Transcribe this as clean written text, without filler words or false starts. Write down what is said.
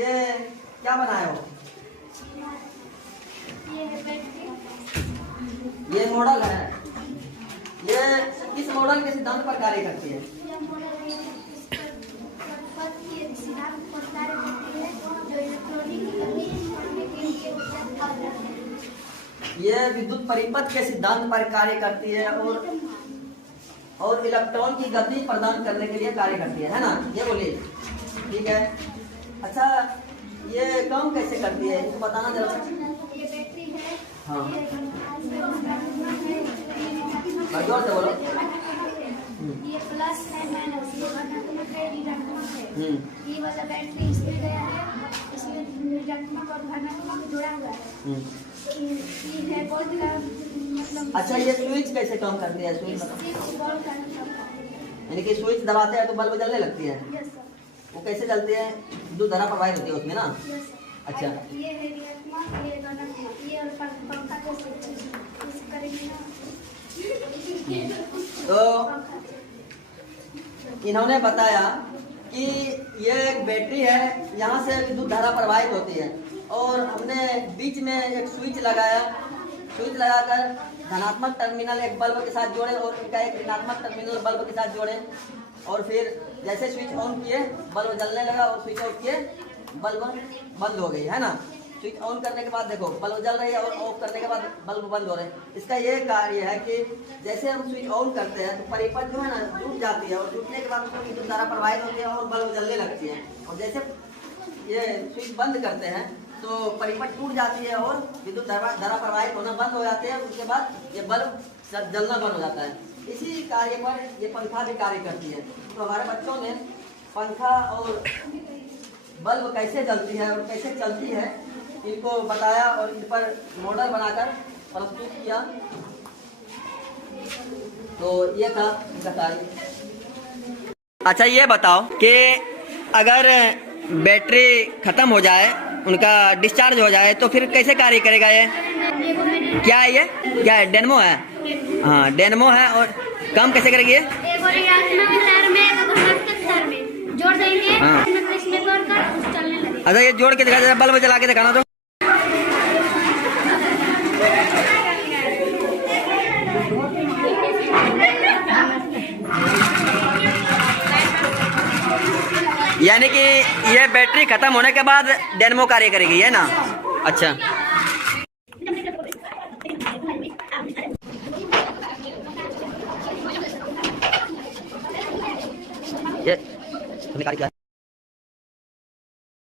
ये क्या बनाए हो? ये मॉडल है। ये किस मॉडल के सिद्धांत पर कार्य करती है? ये विद्युत परिपथ के सिद्धांत पर कार्य करती है और इलेक्ट्रॉन की गति प्रदान करने के लिए कार्य करती है ना? ये बोलिए। ठीक है। अच्छा, ये काम कैसे करती है इसको बताना जरा। ये बैटरी है। हाँ, ये जोर से बोलो। ये प्लस है, माइनस, ये धनात्मक है, ऋणात्मक है। हम्म। ये वाला बैटरी इसमें गया है, इसमें ऋणात्मक और धनात्मक जुड़ा हुआ है। ये है बल्ब का मतलब। अच्छा, ये स्विच कैसे काम करती है? स्विच बल्ब का यानी कि स्विच दबाते हैं तो बल्ब जलने लगती है। Yes sir. वो कैसे जलती है? जो धारा प्रवाहित होती है उसमें ना। Yes sir. अच्छा। ये है ऋणात्मक, ये धनात्मक, ये और पंखा को इस करेंगे ना। तो इन्होंने बताया कि ये एक बैटरी है, यहाँ से विद्युत धारा प्रवाहित होती है और हमने बीच में एक स्विच लगाया। स्विच लगाकर धनात्मक टर्मिनल एक बल्ब के साथ जोड़े और इनका एक ऋणात्मक टर्मिनल बल्ब के साथ जोड़े और फिर जैसे स्विच ऑन किए बल्ब जलने लगा और स्विच ऑफ किए बल्ब बंद हो गई, है ना? स्विच ऑन करने के बाद देखो बल्ब जल रही है और ऑफ करने के बाद बल्ब बंद हो रहे हैं। इसका ये कार्य है कि जैसे हम स्विच ऑन करते हैं तो परिपथ जो है ना जुट जाती है और जुटने के बाद उसमें विद्युत धारा प्रवाहित होती है और बल्ब जलने लगती है। और जैसे ये स्विच बंद करते हैं तो परिपथ टूट जाती है और विद्युत धारा प्रवाहित होना बंद हो जाती है। उसके बाद ये बल्ब जलना बंद हो जाता है। इसी कार्य पर ये पंखा भी कार्य करती है। तो हमारे बच्चों ने पंखा और बल्ब कैसे जलती है और कैसे चलती है इनको बताया और इन पर मॉडल बनाकर प्रस्तुत किया। तो ये था इनका कार्य। अच्छा, ये बताओ कि अगर बैटरी खत्म हो जाए, उनका डिस्चार्ज हो जाए तो फिर कैसे कार्य करेगा ये? क्या है ये? क्या है? डेनमो है। हाँ, डेनमो है। और काम कैसे करेगी ये? जोड़ देंगे। हाँ। इसमें तोड़कर चलने लगेगा। अच्छा, ये जोड़ के दिखा दे, बल्ब जला के दिखाना तो। यानी कि ये बैटरी खत्म होने के बाद डेनमो कार्य करेगी, है ना? अच्छा, ये तुमने कार्य किया